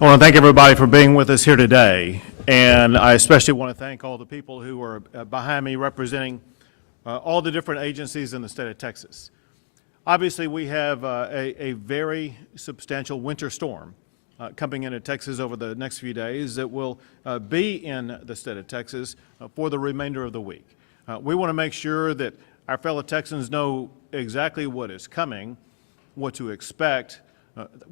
I want to thank everybody for being with us here today, and I especially want to thank all the people who are behind me representing all the different agencies in the state of Texas. Obviously, we have a very substantial winter storm coming into Texas over the next few days that will be in the state of Texas for the remainder of the week. We want to make sure that our fellow Texans know exactly what is coming, what to expect.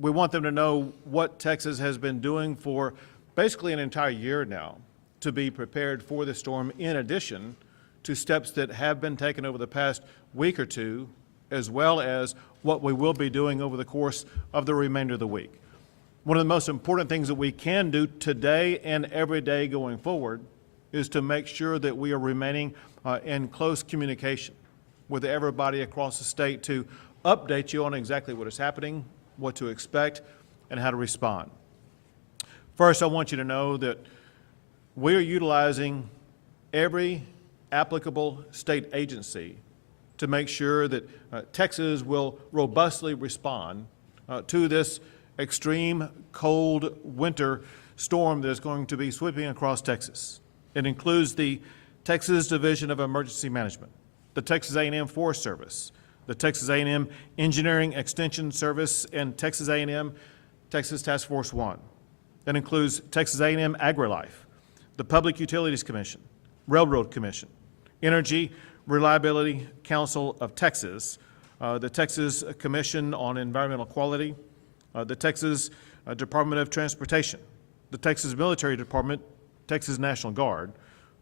We want them to know what Texas has been doing for basically an entire year now to be prepared for the storm, in addition to steps that have been taken over the past week or two, as well as what we will be doing over the course of the remainder of the week. One of the most important things that we can do today and every day going forward is to make sure that we are remaining in close communication with everybody across the state to update you on exactly what is happening, what to expect, and how to respond. First, I want you to know that we are utilizing every applicable state agency to make sure that Texas will robustly respond to this extreme cold winter storm that is going to be sweeping across Texas. It includes the Texas Division of Emergency Management, the Texas A&M Forest Service, the Texas A&M Engineering Extension Service, and Texas A&M Texas Task Force 1. That includes Texas A&M AgriLife, the Public Utilities Commission, Railroad Commission, Energy Reliability Council of Texas, the Texas Commission on Environmental Quality, the Texas Department of Transportation, the Texas Military Department, Texas National Guard,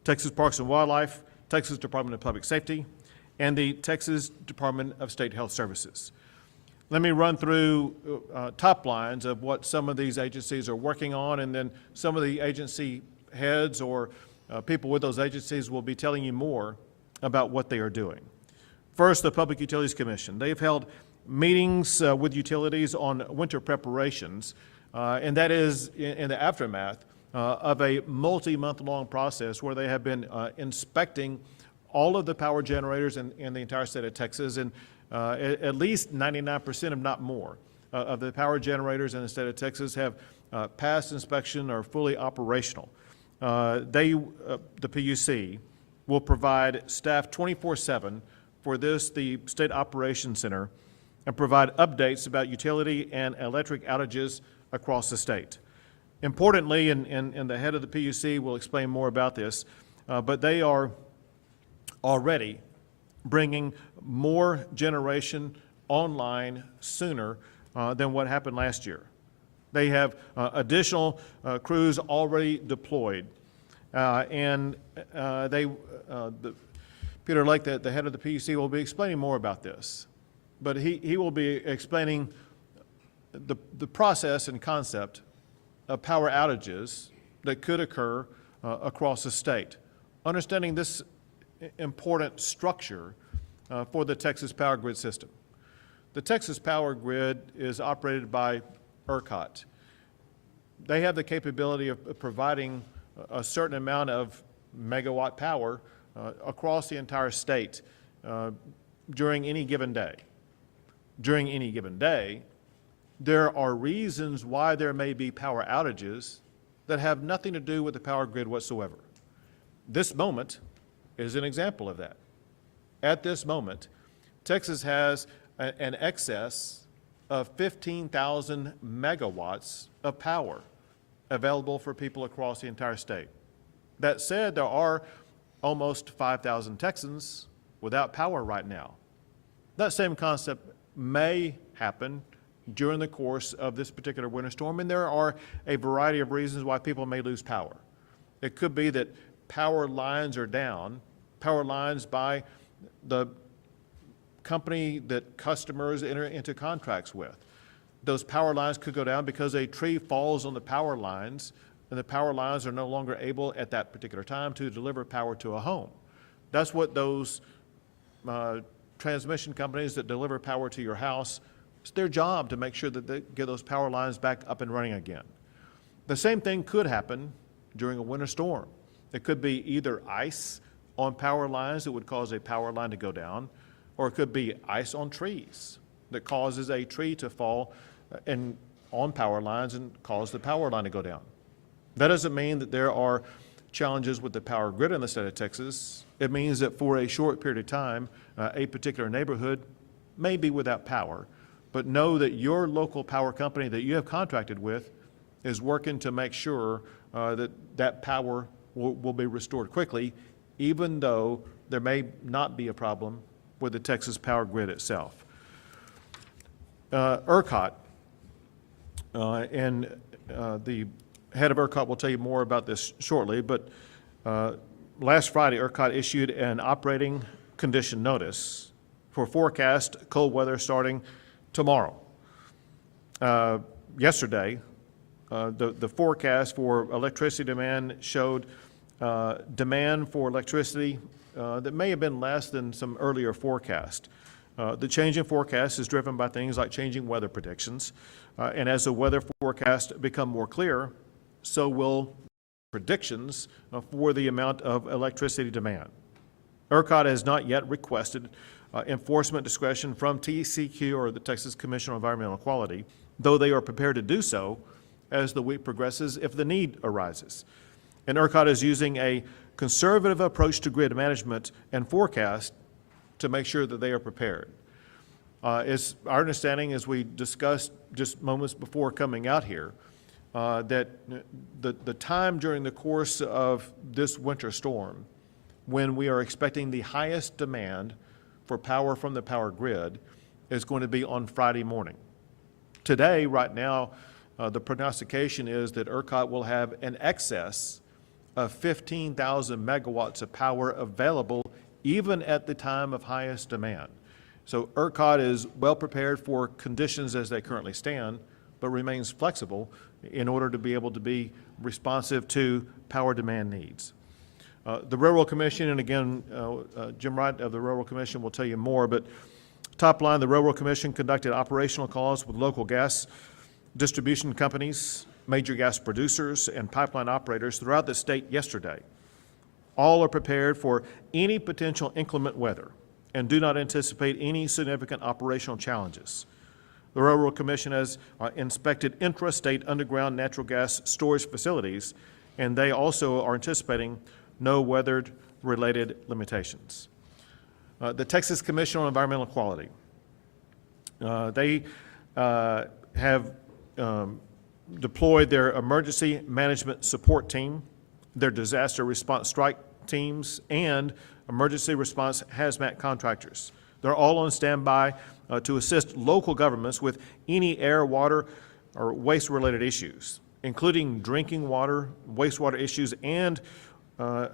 Texas Parks and Wildlife, Texas Department of Public Safety, and the Texas Department of State Health Services. Let me run through top lines of what some of these agencies are working on, and then some of the agency heads or people with those agencies will be telling you more about what they are doing. First, the Public Utilities Commission. They've held meetings with utilities on winter preparations, and that is in the aftermath of a multi-month-long process where they have been inspecting all of the power generators in the entire state of Texas, and at least 99%, if not more, of the power generators in the state of Texas have passed inspection or are fully operational. The PUC, will provide staff 24/7 for the State Operations Center, and provide updates about utility and electric outages across the state. Importantly, and the head of the PUC will explain more about this, but they are already bringing more generation online sooner than what happened last year. They have additional crews already deployed, and Peter Lake, the head of the PUC, will be explaining more about this, but he will be explaining the process and concept power outages that could occur across the state. Understanding this important structure for the Texas power grid system. The Texas power grid is operated by ERCOT. They have the capability of providing a certain amount of megawatt power across the entire state during any given day. During any given day, there are reasons why there may be power outages that have nothing to do with the power grid whatsoever. This moment is an example of that. At this moment, Texas has an excess of 15,000 megawatts of power available for people across the entire state. That said, there are almost 5,000 Texans without power right now. That same concept may happen during the course of this particular winter storm, and there are a variety of reasons why people may lose power. It could be that power lines are down, power lines by the company that customers enter into contracts with. Those power lines could go down because a tree falls on the power lines, and the power lines are no longer able at that particular time to deliver power to a home. That's what those transmission companies that deliver power to your house, it's their job to make sure that they get those power lines back up and running again. The same thing could happen during a winter storm. It could be either ice on power lines that would cause a power line to go down, or it could be ice on trees that causes a tree to fall and on power lines and cause the power line to go down. That doesn't mean that there are challenges with the power grid in the state of Texas. It means that for a short period of time, a particular neighborhood may be without power, but know that your local power company that you have contracted with is working to make sure that that power will be restored quickly, even though there may not be a problem with the Texas power grid itself. ERCOT, and the head of ERCOT will tell you more about this shortly, but last Friday, ERCOT issued an operating condition notice for forecast cold weather starting tomorrow. Yesterday, the forecast for electricity demand showed demand for electricity that may have been less than some earlier forecast. The change in forecast is driven by things like changing weather predictions, and as the weather forecasts become more clear, so will predictions for the amount of electricity demand. ERCOT has not yet requested enforcement discretion from TCEQ or the Texas Commission on Environmental Quality, though they are prepared to do so as the week progresses if the need arises. And ERCOT is using a conservative approach to grid management and forecast to make sure that they are prepared. It's our understanding, as we discussed just moments before coming out here, that the time during the course of this winter storm when we are expecting the highest demand for power from the power grid is going to be on Friday morning. Today, right now, the prognostication is that ERCOT will have an excess of 15,000 megawatts of power available even at the time of highest demand. So ERCOT is well prepared for conditions as they currently stand, but remains flexible in order to be able to be responsive to power demand needs. The Railroad Commission, and again, Jim Wright of the Railroad Commission will tell you more, but top line, the Railroad Commission conducted operational calls with local gas distribution companies, major gas producers, and pipeline operators throughout the state yesterday. All are prepared for any potential inclement weather and do not anticipate any significant operational challenges. The Railroad Commission has inspected intrastate underground natural gas storage facilities, and they also are anticipating no weather-related limitations. The Texas Commission on Environmental Quality, they have deployed their emergency management support team, their disaster response strike teams, and emergency response hazmat contractors. They're all on standby to assist local governments with any air, water, or waste-related issues, including drinking water, wastewater issues, and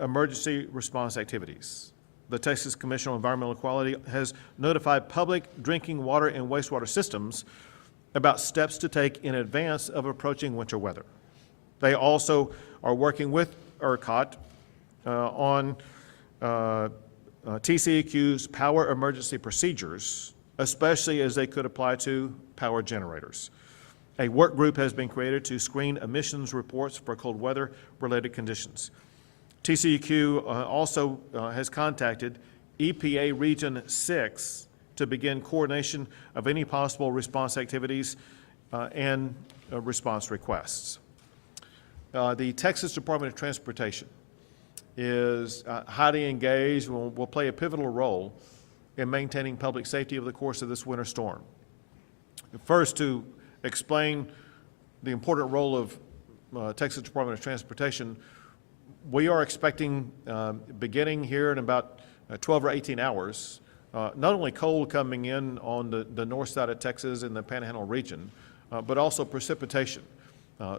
emergency response activities. The Texas Commission on Environmental Quality has notified public drinking water and wastewater systems about steps to take in advance of approaching winter weather. They also are working with ERCOT on TCEQ's power emergency procedures, especially as they could apply to power generators. A work group has been created to screen emissions reports for cold weather-related conditions. TCEQ also has contacted EPA Region 6 to begin coordination of any possible response activities and response requests. The Texas Department of Transportation is highly engaged and will play a pivotal role in maintaining public safety over the course of this winter storm. First, to explain the important role of Texas Department of Transportation, we are expecting, beginning here in about 12 or 18 hours, not only cold coming in on the north side of Texas in the Panhandle region, but also precipitation.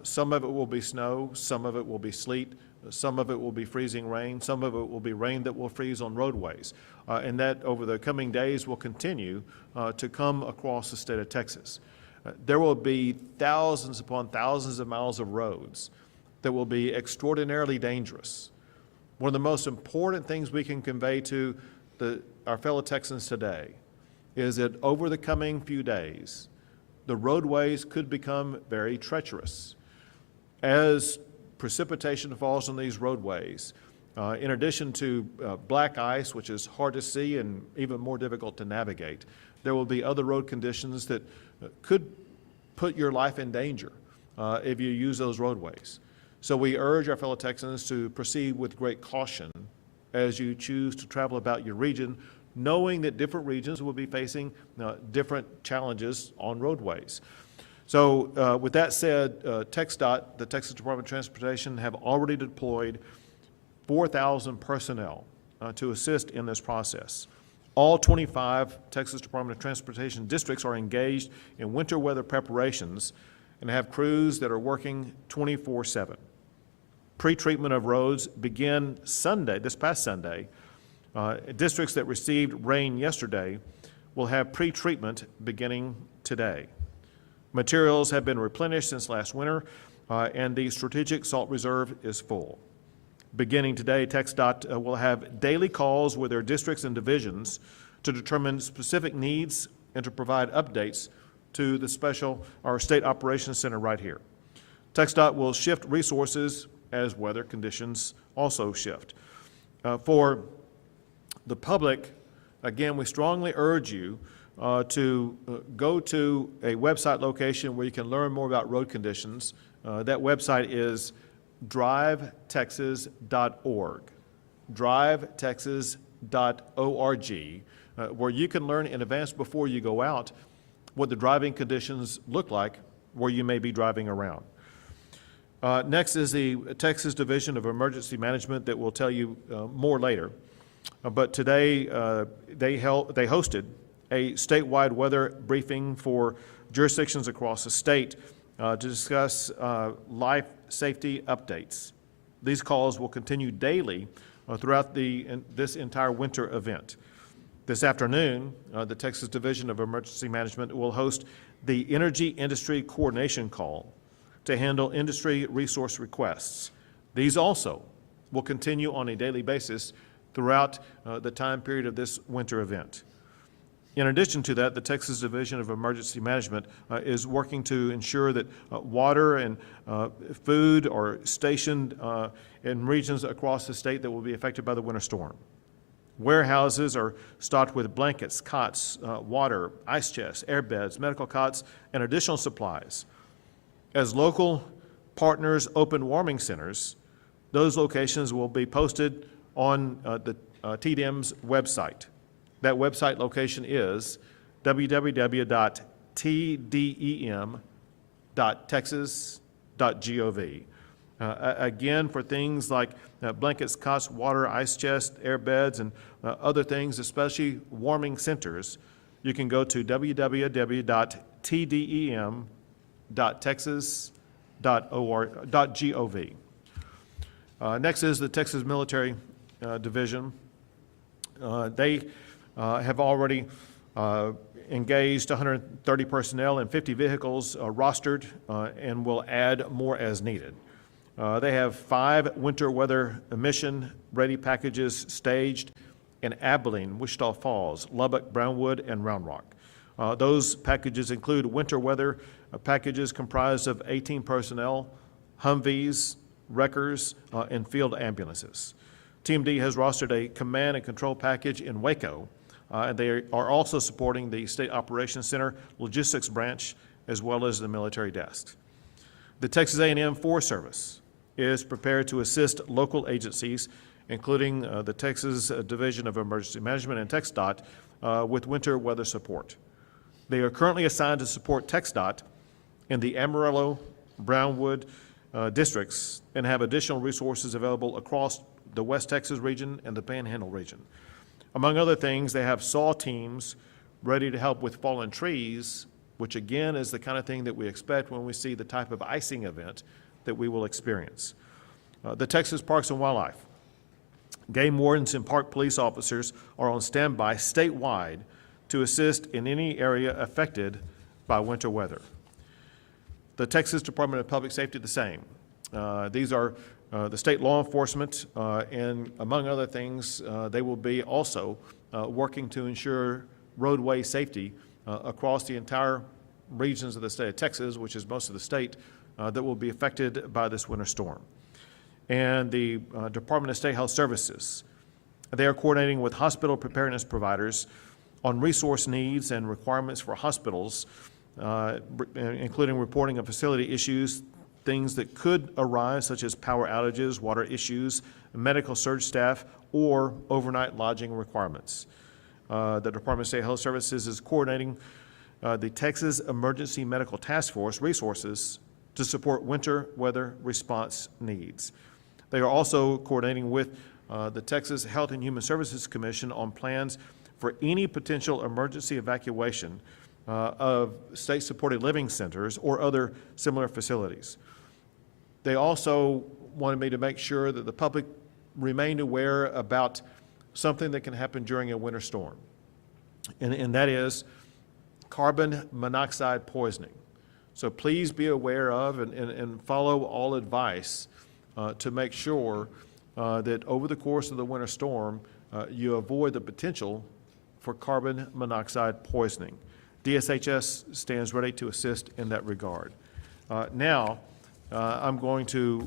Some of it will be snow, some of it will be sleet, some of it will be freezing rain, some of it will be rain that will freeze on roadways. And that over the coming days will continue to come across the state of Texas. There will be thousands upon thousands of miles of roads that will be extraordinarily dangerous. One of the most important things we can convey to our fellow Texans today is that over the coming few days, the roadways could become very treacherous. As precipitation falls on these roadways, in addition to black ice, which is hard to see and even more difficult to navigate, there will be other road conditions that could put your life in danger if you use those roadways. So we urge our fellow Texans to proceed with great caution as you choose to travel about your region, knowing that different regions will be facing different challenges on roadways. So with that said, TxDOT, the Texas Department of Transportation, have already deployed 4,000 personnel to assist in this process. All 25 Texas Department of Transportation districts are engaged in winter weather preparations and have crews that are working 24/7. Pre-treatment of roads begin Sunday, this past Sunday. Districts that received rain yesterday will have pre-treatment beginning today. Materials have been replenished since last winter, and the strategic salt reserve is full. Beginning today, TxDOT will have daily calls with their districts and divisions to determine specific needs and to provide updates to the State Operations Center right here. TxDOT will shift resources as weather conditions also shift. For the public, again, we strongly urge you to go to a website location where you can learn more about road conditions. That website is drivetexas.org, drivetexas.org, where you can learn in advance before you go out what the driving conditions look like where you may be driving around. Next is the Texas Division of Emergency Management that will tell you more later. But today they hosted a statewide weather briefing for jurisdictions across the state to discuss life safety updates. These calls will continue daily throughout this entire winter event. This afternoon, the Texas Division of Emergency Management will host the Energy Industry Coordination Call to handle industry resource requests. These also will continue on a daily basis throughout the time period of this winter event. In addition to that, the Texas Division of Emergency Management is working to ensure that water and food are stationed in regions across the state that will be affected by the winter storm. Warehouses are stocked with blankets, cots, water, ice chests, air beds, medical cots, and additional supplies. As local partners open warming centers, those locations will be posted on the TDEM's website. That website location is www.tdem.texas.gov. Again, for things like blankets, cots, water, ice chests, air beds, and other things, especially warming centers, you can go to www.tdem.texas.gov. Next is the Texas Military Division. They have already engaged 130 personnel and 50 vehicles rostered and will add more as needed. They have 5 winter weather emission-ready packages staged in Abilene, Wichita Falls, Lubbock, Brownwood, and Round Rock. Those packages include winter weather packages comprised of 18 personnel, Humvees, wreckers, and field ambulances. Team D has rostered a command and control package in Waco, and they are also supporting the State Operations Center logistics branch as well as the military desk. The Texas A&M Forest Service is prepared to assist local agencies, including the Texas Division of Emergency Management and TxDOT, with winter weather support. They are currently assigned to support TxDOT in the Amarillo, Brownwood districts and have additional resources available across the West Texas region and the Panhandle region. Among other things, they have saw teams ready to help with fallen trees, which again is the kind of thing that we expect when we see the type of icing event that we will experience. The Texas Parks and Wildlife, game wardens and park police officers are on standby statewide to assist in any area affected by winter weather. The Texas Department of Public Safety, the same. These are the state law enforcement, and among other things, they will be also working to ensure roadway safety across the entire regions of the state of Texas, which is most of the state, that will be affected by this winter storm. And the Department of State Health Services, they are coordinating with hospital preparedness providers on resource needs and requirements for hospitals, including reporting of facility issues, things that could arise, such as power outages, water issues, medical surge staff, or overnight lodging requirements. The Department of State Health Services is coordinating the Texas Emergency Medical Task Force resources to support winter weather response needs. They are also coordinating with the Texas Health and Human Services Commission on plans for any potential emergency evacuation of state-supported living centers or other similar facilities. They also wanted me to make sure that the public remained aware about something that can happen during a winter storm, and that is carbon monoxide poisoning. So please be aware of and follow all advice to make sure that over the course of the winter storm, you avoid the potential for carbon monoxide poisoning. DSHS stands ready to assist in that regard. Now, I'm going to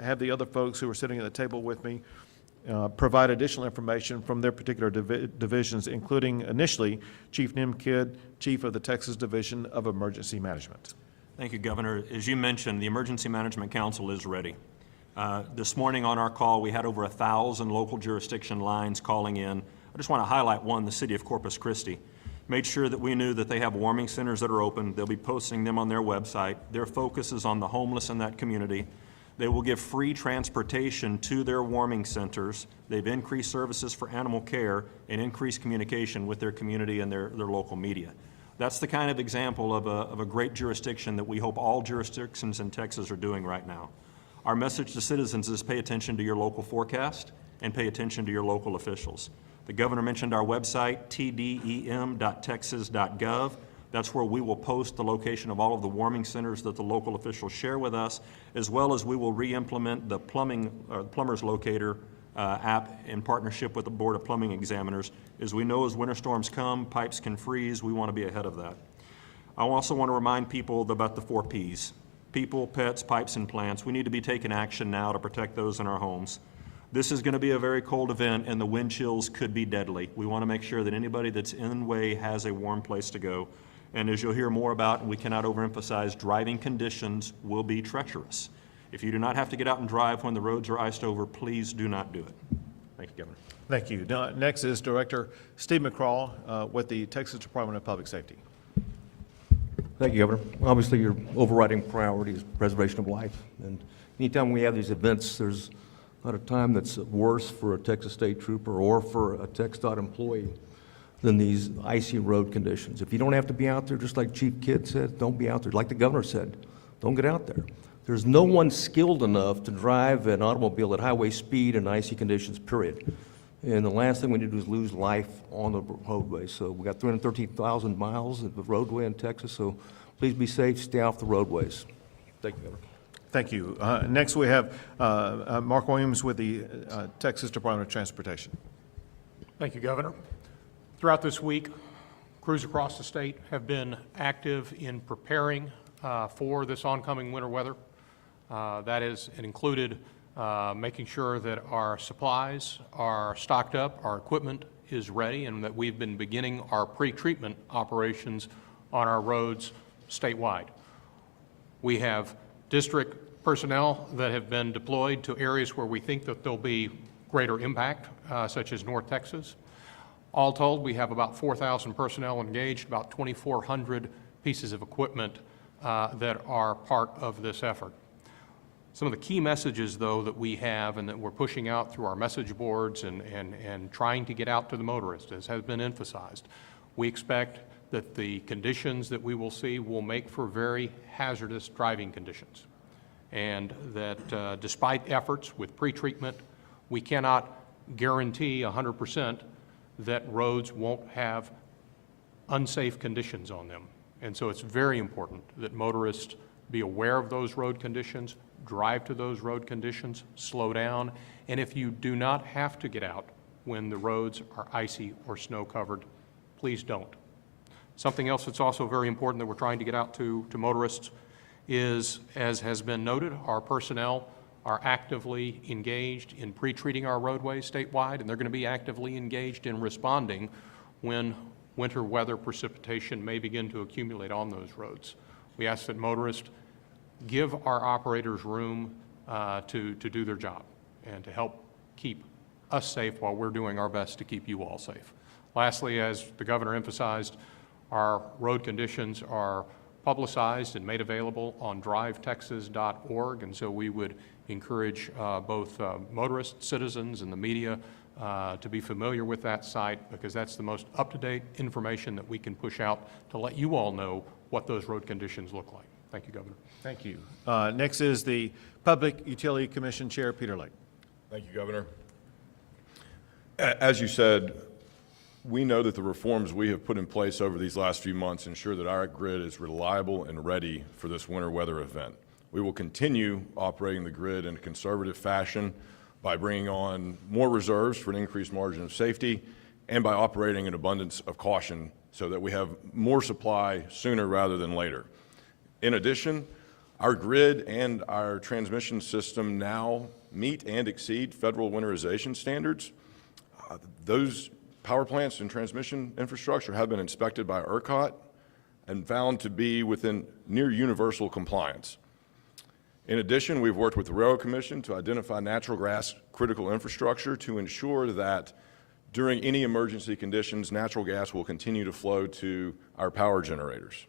have the other folks who are sitting at the table with me provide additional information from their particular divisions, including initially Chief Nimkid, Chief of the Texas Division of Emergency Management. Thank you, Governor. As you mentioned, the Emergency Management Council is ready. This morning on our call, we had over 1,000 local jurisdiction lines calling in. I just want to highlight one, the city of Corpus Christi. Made sure that we knew that they have warming centers that are open. They'll be posting them on their website. Their focus is on the homeless in that community. They will give free transportation to their warming centers. They've increased services for animal care and increased communication with their community and their local media. That's the kind of example of a great jurisdiction that we hope all jurisdictions in Texas are doing right now. Our message to citizens is pay attention to your local forecast and pay attention to your local officials. The governor mentioned our website, tdem.texas.gov. That's where we will post the location of all of the warming centers that the local officials share with us, as well as we will re-implement the plumber's locator app in partnership with the Board of Plumbing Examiners. As we know, as winter storms come, pipes can freeze. We want to be ahead of that. I also want to remind people about the 4 Ps. People, pets, pipes, and plants. We need to be taking action now to protect those in our homes. This is going to be a very cold event, and the wind chills could be deadly. We want to make sure that anybody that's in the way has a warm place to go. And as you'll hear more about, and we cannot overemphasize, driving conditions will be treacherous. If you do not have to get out and drive when the roads are iced over, please do not do it. Thank you, Governor. Thank you. Now, next is Director Steve McCraw with the Texas Department of Public Safety. Thank you, Governor. Obviously, your overriding priority is preservation of life. And anytime we have these events, there's not a time that's worse for a Texas State Trooper or for a TxDOT employee than these icy road conditions. If you don't have to be out there, just like Chief Kidd said, don't be out there. Like the governor said, don't get out there. There's no one skilled enough to drive an automobile at highway speed in icy conditions, period. And the last thing we need to do is lose life on the roadway. So we got 313,000 miles of roadway in Texas, so please be safe, stay off the roadways. Thank you, Governor. Thank you. Next, we have Mark Williams with the Texas Department of Transportation. Thank you, Governor. Throughout this week, crews across the state have been active in preparing for this oncoming winter weather. It included making sure that our supplies are stocked up, our equipment is ready, and that we've been beginning our pre-treatment operations on our roads statewide. We have district personnel that have been deployed to areas where we think that there'll be greater impact, such as North Texas. All told, we have about 4,000 personnel engaged, about 2,400 pieces of equipment that are part of this effort. Some of the key messages, though, that we have and that we're pushing out through our message boards and trying to get out to the motorist, as has been emphasized, we expect that the conditions that we will see will make for very hazardous driving conditions. And that despite efforts with pre-treatment, we cannot guarantee 100% that roads won't have unsafe conditions on them. And so it's very important that motorists be aware of those road conditions, drive to those road conditions, slow down, and if you do not have to get out when the roads are icy or snow-covered, please don't. Something else that's also very important that we're trying to get out to motorists is, as has been noted, our personnel are actively engaged in pre-treating our roadways statewide, and they're going to be actively engaged in responding when winter weather precipitation may begin to accumulate on those roads. We ask that motorists give our operators room to do their job and to help keep us safe while we're doing our best to keep you all safe. Lastly, as the governor emphasized, our road conditions are publicized and made available on drivetexas.org, and so we would encourage both motorists, citizens, and the media to be familiar with that site, because that's the most up-to-date information that we can push out to let you all know what those road conditions look like. Thank you, Governor. Thank you. Next is the Public Utility Commission Chair, Peter Lake. Thank you, Governor. As you said, we know that the reforms we have put in place over these last few months ensure that our grid is reliable and ready for this winter weather event. We will continue operating the grid in a conservative fashion by bringing on more reserves for an increased margin of safety and by operating an abundance of caution so that we have more supply sooner rather than later. In addition, our grid and our transmission system now meet and exceed federal winterization standards. Those power plants and transmission infrastructure have been inspected by ERCOT and found to be within near universal compliance. In addition, we've worked with the Railroad Commission to identify natural gas critical infrastructure to ensure that during any emergency conditions, natural gas will continue to flow to our power generators.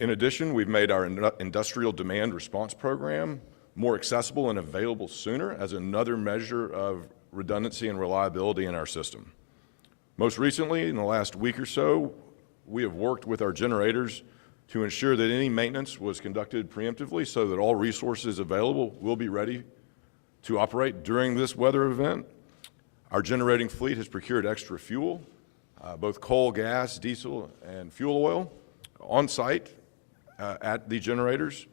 In addition, we've made our industrial demand response program more accessible and available sooner as another measure of redundancy and reliability in our system. Most recently, in the last week or so, we have worked with our generators to ensure that any maintenance was conducted preemptively so that all resources available will be ready to operate during this weather event. Our generating fleet has procured extra fuel, both coal, gas, diesel, and fuel oil on site at the generators,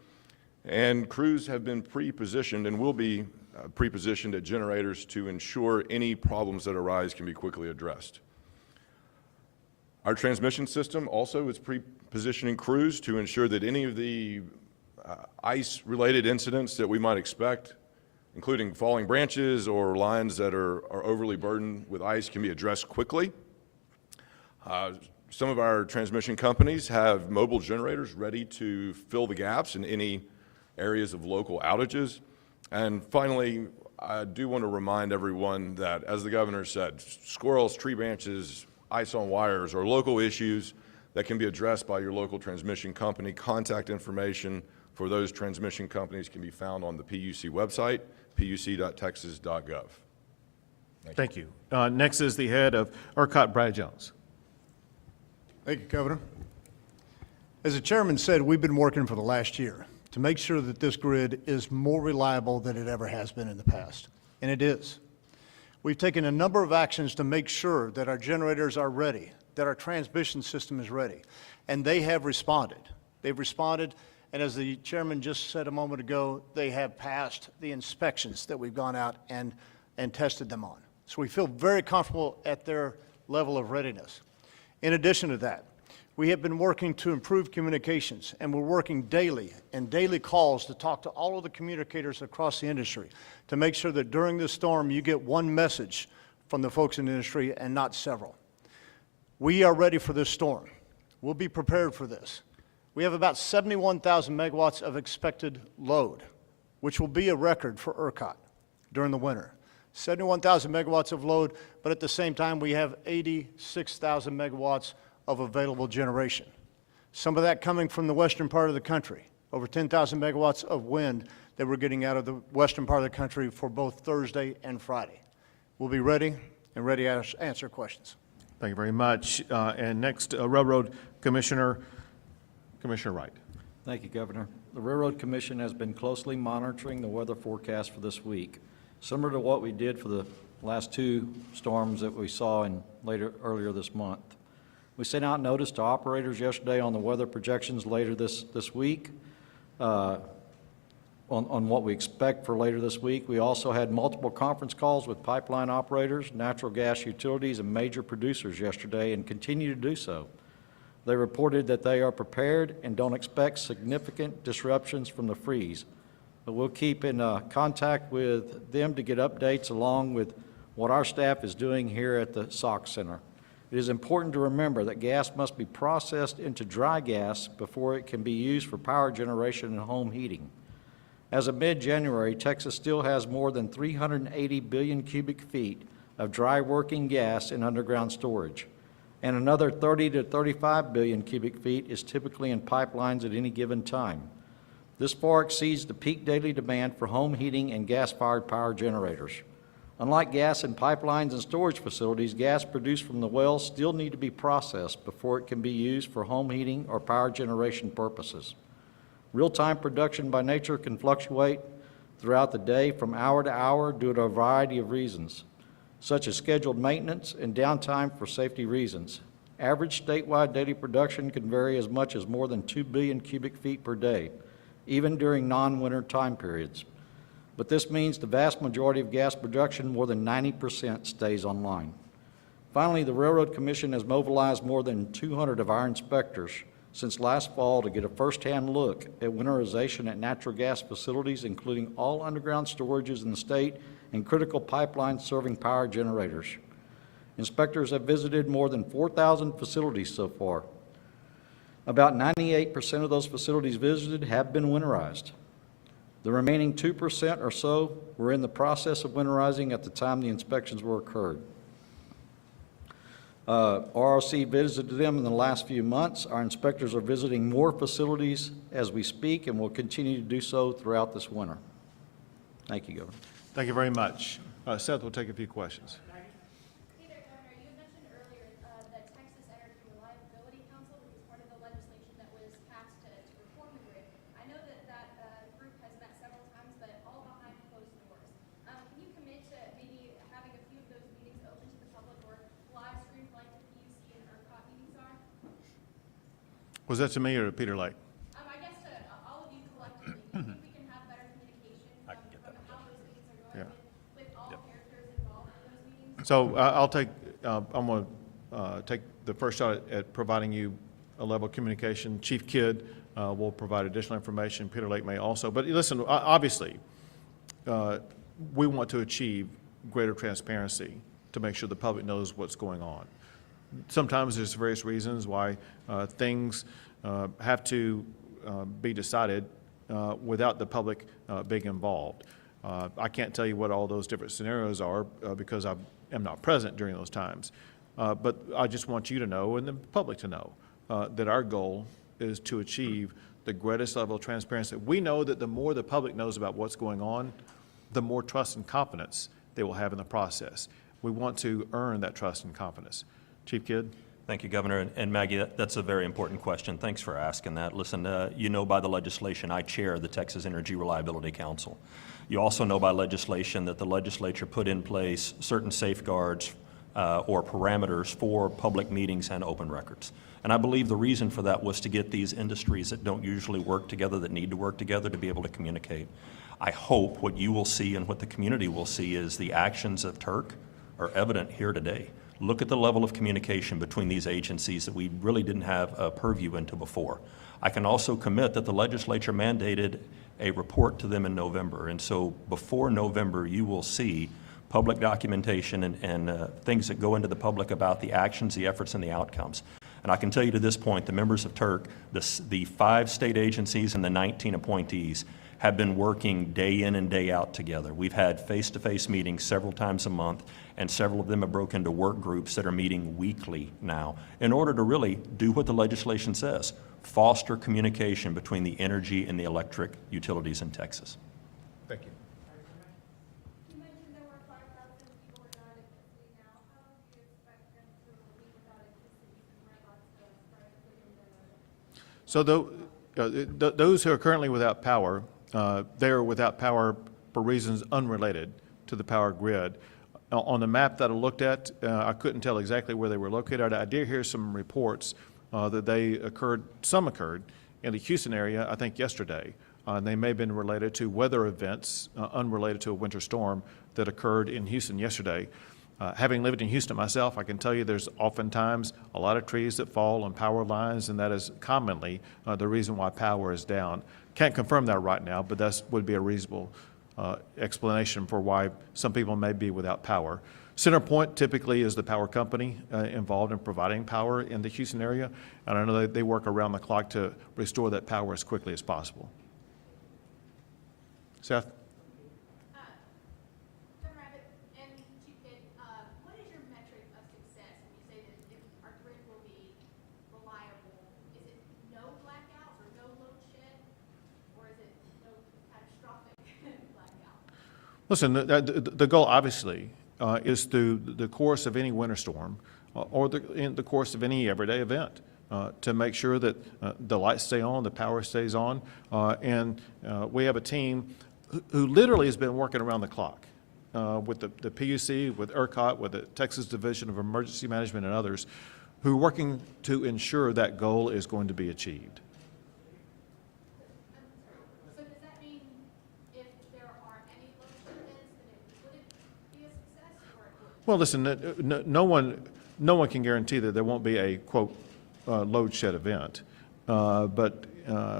and crews have been pre-positioned and will be pre-positioned at generators to ensure any problems that arise can be quickly addressed. Our transmission system also is pre-positioning crews to ensure that any of the ice-related incidents that we might expect, including falling branches or lines that are overly burdened with ice, can be addressed quickly. Some of our transmission companies have mobile generators ready to fill the gaps in any areas of local outages. And finally, I do want to remind everyone that, as the governor said, squirrels, tree branches, ice on wires are local issues that can be addressed by your local transmission company. Contact information for those transmission companies can be found on the PUC website, puc.texas.gov. Thank you. Next is the head of ERCOT, Brad Jones. Thank you, Governor. As the chairman said, we've been working for the last year to make sure that this grid is more reliable than it ever has been in the past, and it is. We've taken a number of actions to make sure that our generators are ready, that our transmission system is ready, and they have responded. They've responded And as the chairman just said a moment ago, they have passed the inspections that we've gone out and tested them on. So we feel very comfortable at their level of readiness. In addition to that, we have been working to improve communications, and we're working daily and daily calls to talk to all of the communicators across the industry to make sure that during this storm you get one message from the folks in the industry and not several. We are ready for this storm. We'll be prepared for this. We have about 71,000 megawatts of expected load, which will be a record for ERCOT during the winter. 71,000 megawatts of load, but at the same time, we have 86,000 megawatts of available generation. Some of that coming from the western part of the country, over 10,000 megawatts of wind that we're getting out of the western part of the country for both Thursday and Friday. We'll be ready and ready to answer questions. Thank you very much. And next, Railroad Commissioner Wright. Thank you, Governor. The Railroad Commission has been closely monitoring the weather forecast for this week. Similar to what we did for the last two storms that we saw earlier this month. We sent out notice to operators yesterday on the weather projections later this week, on what we expect for later this week. We also had multiple conference calls with pipeline operators, natural gas utilities, and major producers yesterday and continue to do so. They reported that they are prepared and don't expect significant disruptions from the freeze. But we'll keep in contact with them to get updates along with what our staff is doing here at the SOC Center. It is important to remember that gas must be processed into dry gas before it can be used for power generation and home heating. As of mid-January, Texas still has more than 380 billion cubic feet of dry working gas in underground storage, and another 30 to 35 billion cubic feet is typically in pipelines at any given time. This far exceeds the peak daily demand for home heating and gas-fired power generators. Unlike gas in pipelines and storage facilities, gas produced from the wells still need to be processed before it can be used for home heating or power generation purposes. Real-time production by nature can fluctuate throughout the day from hour to hour due to a variety of reasons, such as scheduled maintenance and downtime for safety reasons. Average statewide daily production can vary as much as more than 2 billion cubic feet per day, even during non-winter time periods. But this means the vast majority of gas production, more than 90%, stays online. Finally, the Railroad Commission has mobilized more than 200 of our inspectors since last fall to get a first-hand look at winterization at natural gas facilities, including all underground storages in the state and critical pipelines serving power generators. Inspectors have visited more than 4,000 facilities so far. About 98% of those facilities visited have been winterized. The remaining 2% or so were in the process of winterizing at the time the inspections were occurred. RRC visited them in the last few months. Our inspectors are visiting more facilities as we speak and will continue to do so throughout this winter. Thank you, Governor. Thank you very much. Seth will take a few questions. Hey there, Governor. You mentioned earlier the Texas Energy Reliability Council, which is part of the legislation that was passed to reform the grid. I know that group has met several times, but all behind closed doors. Can you commit to maybe having a few of those meetings open to the public or live streamed like the PUC and ERCOT meetings are? Was that to me or to Peter Lake? I guess to all of you collectively. Do you think we can have better communication from how those meetings are going with all characters involved in those meetings? So I'm going to take the first shot at providing you a level of communication. Chief Kidd will provide additional information. Peter Lake may also. But listen, obviously, we want to achieve greater transparency to make sure the public knows what's going on. Sometimes there's various reasons why things have to be decided without the public being involved. I can't tell you what all those different scenarios are because I am not present during those times. But I just want you to know and the public to know that our goal is to achieve the greatest level of transparency. We know that the more the public knows about what's going on, the more trust and confidence they will have in the process. We want to earn that trust and confidence. Chief Kidd? Thank you, Governor. And Maggie, that's a very important question. Thanks for asking that. Listen, you know by the legislation, I chair the Texas Energy Reliability Council. You also know by legislation that the legislature put in place certain safeguards or parameters for public meetings and open records. And I believe the reason for that was to get these industries that don't usually work together, that need to work together, to be able to communicate. I hope what you will see and what the community will see is the actions of Turk are evident here today. Look at the level of communication between these agencies that we really didn't have a purview into before. I can also commit that the legislature mandated a report to them in November. And so before November, you will see public documentation and things that go into the public about the actions, the efforts, and the outcomes. And I can tell you to this point, the members of Turk, the 5 state agencies and the 19 appointees have been working day in and day out together. We've had face-to-face meetings several times a month, and several of them have broken into work groups that are meeting weekly now in order to really do what the legislation says, foster communication between the energy and the electric utilities in Texas. Thank you. You mentioned there were 5,000 people without electricity now. How long do you expect them to be without electricity and we're about to start putting the So those who are currently without power, they're without power for reasons unrelated to the power grid. On the map that I looked at, I couldn't tell exactly where they were located. I did hear some reports that some occurred in the Houston area, I think yesterday. And they may have been related to weather events unrelated to a winter storm that occurred in Houston yesterday. Having lived in Houston myself, I can tell you there's oftentimes a lot of trees that fall on power lines, and that is commonly the reason why power is down. Can't confirm that right now, but that would be a reasonable explanation for why some people may be without power. CenterPoint typically is the power company involved in providing power in the Houston area, and I know they work around the clock to restore that power as quickly as possible. Seth? Governor Abbott and Chief Kidd, what is your metric of success when you say that if our grid will be reliable? Is it no blackouts or no load shed, or is it no catastrophic blackout? Listen, the goal obviously is through the course of any winter storm or in the course of any everyday event to make sure that the lights stay on, the power stays on, and we have a team who literally has been working around the clock with the PUC, with ERCOT, with the Texas Division of Emergency Management and others who are working to ensure that goal is going to be achieved. So does that mean if there are any load shed events, then would it be a success, or it would? Well, listen, no one can guarantee that there won't be a, quote, load shed event. But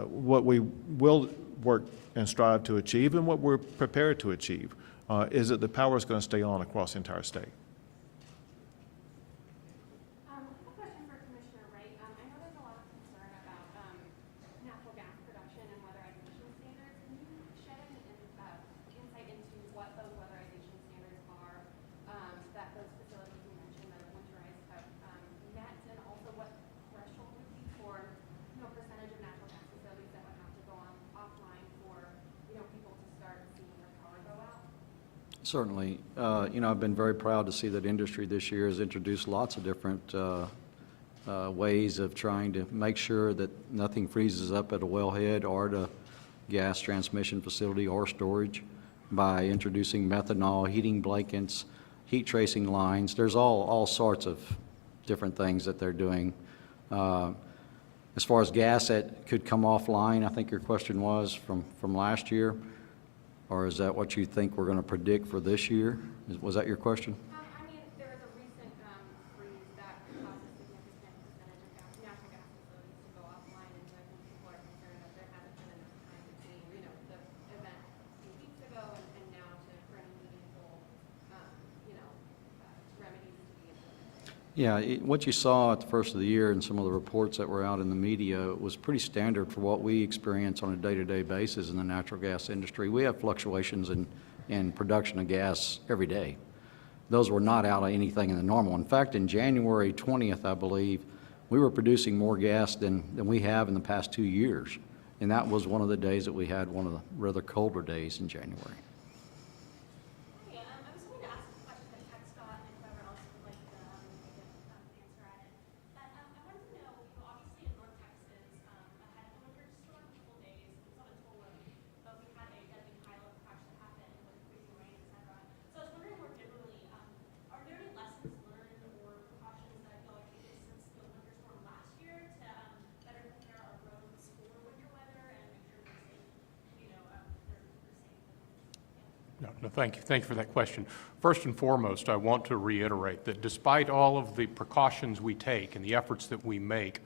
what we will work and strive to achieve and what we're prepared to achieve is that the power is going to stay on across the entire state. I have a question for Commissioner Wright. I know there's a lot of concern about natural gas production and weatherization standards. Can you shed any insight into what those weatherization standards are that those facilities you mentioned that are winterized have met, and also what threshold would be for percentage of natural gas facilities that would have to go offline for people to start seeing their power go out? Certainly. I've been very proud to see that industry this year has introduced lots of different ways of trying to make sure that nothing freezes up at a wellhead or at a gas transmission facility or storage by introducing methanol, heating blankets, heat tracing lines. There's all sorts of different things that they're doing. As far as gas that could come offline, I think your question was from last year, or is that what you think we're going to predict for this year? Was that your question? I mean, there was a recent freeze that caused a significant percentage of natural gas facilities to go offline, and so I think people are concerned that there hasn't been enough time between, the event a few weeks ago and now for any meaningful, remedies to be implemented. Yeah, what you saw at the first of the year and some of the reports that were out in the media was pretty standard for what we experience on a day-to-day basis in the natural gas industry. We have fluctuations in production of gas every day. Those were not out of anything in the normal. In fact, in January 20th, I believe, we were producing more gas than we have in the past 2 years. And that was one of the days that we had one of the rather colder days in January. Hey, I was going to ask a question that TxDOT and whoever else would like to answer at it. But I wanted to know, obviously in North Texas, ahead of the winter storm, a couple days, it's not a total but we had a deadly pilot crash that happened with freezing rain, et cetera. So I was wondering more generally, are there any lessons learned No, thank you. Thank you for that question. First and foremost, I want to reiterate that despite all of the precautions we take and the efforts that we make,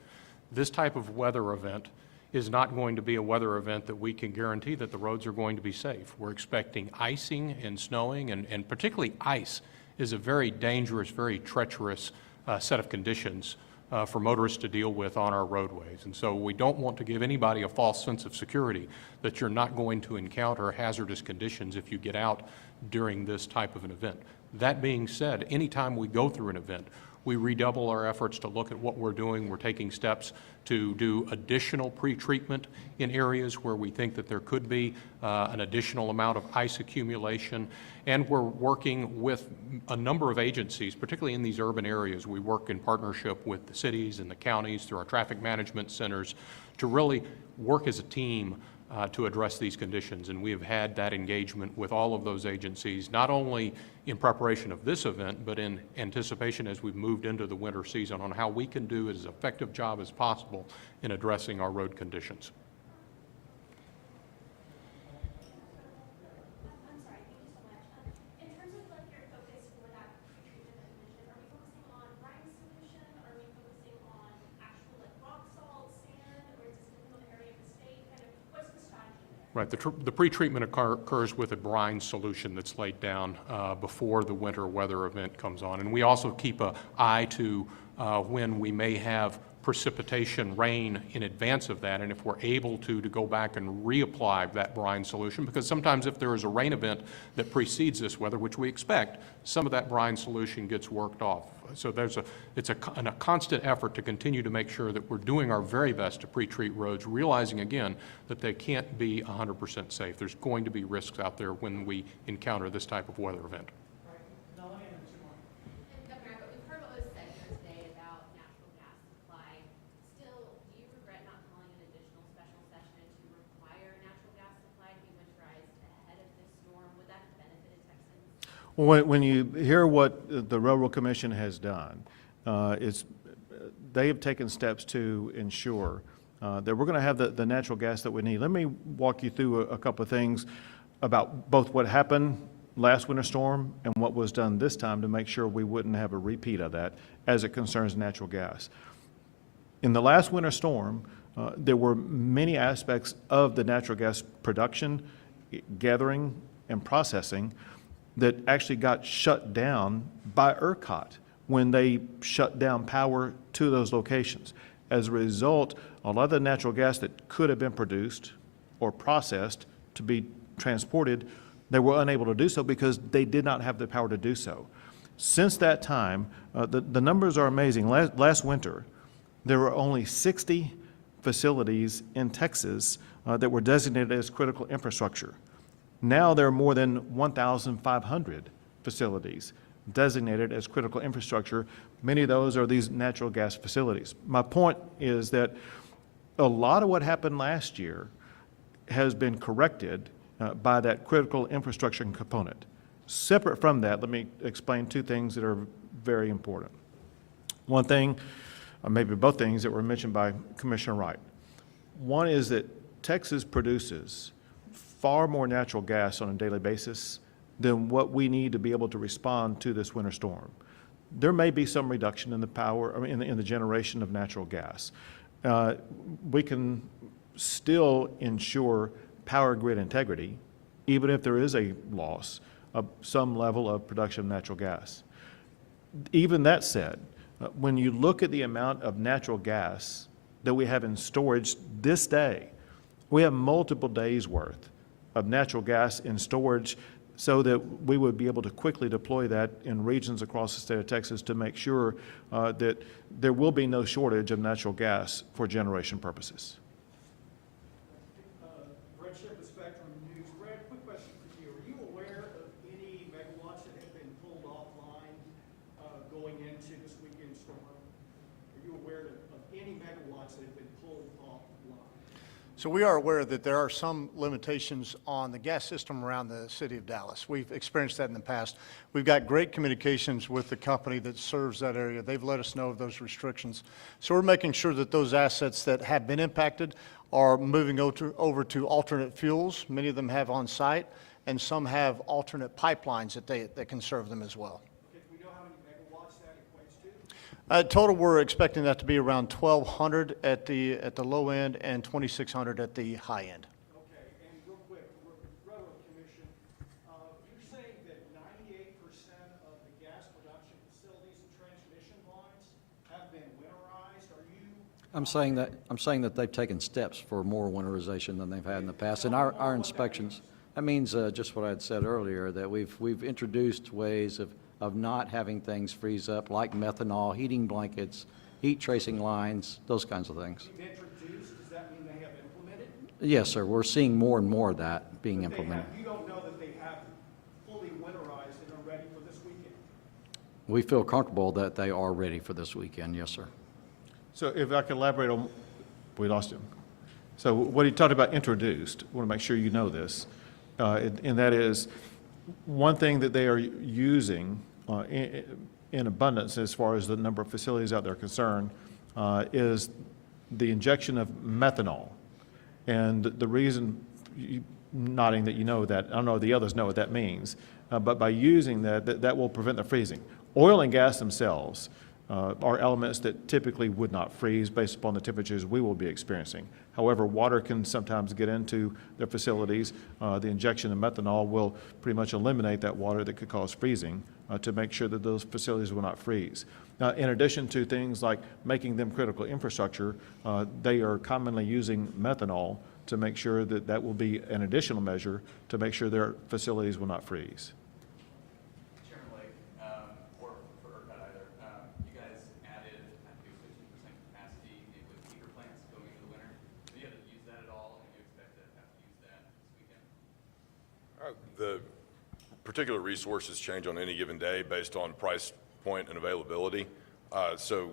this type of weather event is not going to be a weather event that we can guarantee that the roads are going to be safe. We're expecting icing and snowing, and particularly ice is a very dangerous, very treacherous set of conditions for motorists to deal with on our roadways. And so we don't want to give anybody a false sense of security that you're not going to encounter hazardous conditions if you get out during this type of an event. That being said, anytime we go through an event, we redouble our efforts to look at what we're doing. We're taking steps to do additional pre-treatment in areas where we think that there could be an additional amount of ice accumulation. And we're working with a number of agencies, particularly in these urban areas. We work in partnership with the cities and the counties through our traffic management centers to really work as a team to address these conditions. And we have had that engagement with all of those agencies, not only in preparation of this event, but in anticipation as we've moved into the winter season on how we can do as effective job as possible in addressing our road conditions. I'm sorry, thank you so much. In terms of like your focus for that pre-treatment that you mentioned, are we focusing on brine solution? Are we focusing on actual like rock salt, sand, or is this depending on the area of the state? Kind of, what's the strategy there? Right. The pre-treatment occurs with a brine solution that's laid down before the winter weather event comes on. And we also keep an eye to when we may have precipitation rain in advance of that, and if we're able to go back and reapply that brine solution, because sometimes if there is a rain event that precedes this weather, which we expect, some of that brine solution gets worked off. So it's a constant effort to continue to make sure that we're doing our very best to pre-treat roads, realizing again that they can't be 100% safe. There's going to be risks out there when we encounter this type of weather event. And Governor Abbott, we've heard what was said here today about natural gas supply. Still, do you regret not calling an additional special session to require natural gas supply to be winterized ahead of this storm? Would that have benefited Texans? Well, when you hear what the Railroad Commission has done, they have taken steps to ensure that we're going to have the natural gas that we need. Let me walk you through a couple of things about both what happened last winter storm and what was done this time to make sure we wouldn't have a repeat of that as it concerns natural gas. In the last winter storm, there were many aspects of the natural gas production, gathering, and processing that actually got shut down by ERCOT when they shut down power to those locations. As a result, a lot of the natural gas that could have been produced or processed to be transported, they were unable to do so because they did not have the power to do so. Since that time, the numbers are amazing. Last winter, there were only 60 facilities in Texas that were designated as critical infrastructure. Now there are more than 1,500 facilities designated as critical infrastructure. Many of those are these natural gas facilities. My point is that a lot of what happened last year has been corrected by that critical infrastructure component. Separate from that, let me explain two things that are very important. One thing, or maybe both things that were mentioned by Commissioner Wright. One is that Texas produces far more natural gas on a daily basis than what we need to be able to respond to this winter storm. There may be some reduction in the power, in the generation of natural gas. We can still ensure power grid integrity, even if there is a loss of some level of production of natural gas. Even that said, when you look at the amount of natural gas that we have in storage this day, we have multiple days' worth of natural gas in storage so that we would be able to quickly deploy that in regions across the state of Texas to make sure that there will be no shortage of natural gas for generation purposes. Brett Ship with Spectrum News. Brett, quick question for you. Are you aware of any megawatts that have been pulled offline going into this weekend storm? Are you aware of any megawatts that have been pulled offline? So we are aware that there are some limitations on the gas system around the city of Dallas. We've experienced that in the past. We've got great communications with the company that serves that area. They've let us know of those restrictions. So we're making sure that those assets that have been impacted are moving over to alternate fuels. Many of them have on site, and some have alternate pipelines that can serve them as well. Okay, do we know how many megawatts that equates to? Total, we're expecting that to be around 1,200 at the low end and 2,600 at the high end. Okay, and real quick, Railroad Commission, you're saying that 98% of the gas production facilities and transmission lines have been winterized. Are you? I'm saying that they've taken steps for more winterization than they've had in the past. And our inspections, that means just what I had said earlier, that we've introduced ways of not having things freeze up, like methanol, heating blankets, heat tracing lines, those kinds of things. You've introduced, does that mean they have implemented? Yes, sir, we're seeing more and more of that being They implemented. have, you don't know that they have fully winterized and are ready for this weekend? We feel comfortable that they are ready for this weekend, yes, sir. So if I could elaborate on, we lost him. So what he talked about introduced, I want to make sure you know this, and that is, one thing that they are using in abundance as far as the number of facilities out there are concerned is the injection of methanol. And the reason, nodding that you know that, I don't know if the others know what that means, but by using that will prevent the freezing. Oil and gas themselves are elements that typically would not freeze based upon the temperatures we will be experiencing. However, water can sometimes get into their facilities. The injection of methanol will pretty much eliminate that water that could cause freezing to make sure that those facilities will not freeze. In addition to things like making them critical infrastructure, they are commonly using methanol to make sure that that will be an additional measure to make sure their facilities will not freeze. Chairman Lake, or for ERCOT either, you guys added, I think, 15% capacity with heater plants going into the winter. Have you had to use that at all, and you expect to have to use that this weekend? The particular resources change on any given day based on price point and availability. So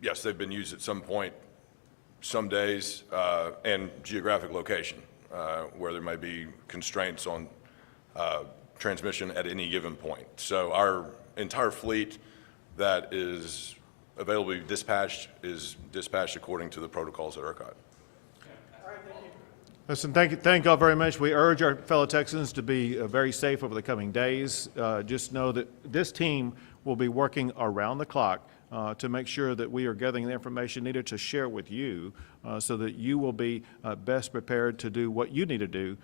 yes, they've been used at some point, some days, and geographic location, where there may be constraints on transmission at any given point. So our entire fleet that is available to be dispatched is dispatched according to the protocols at ERCOT. Listen, thank you all very much. We urge our fellow Texans to be very safe over the coming days. Just know that this team will be working around the clock to make sure that we are gathering the information needed to share with you so that you will be best prepared to do what you need to do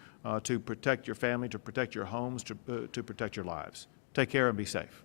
to protect your family, to protect your homes, to protect your lives. Take care and be safe.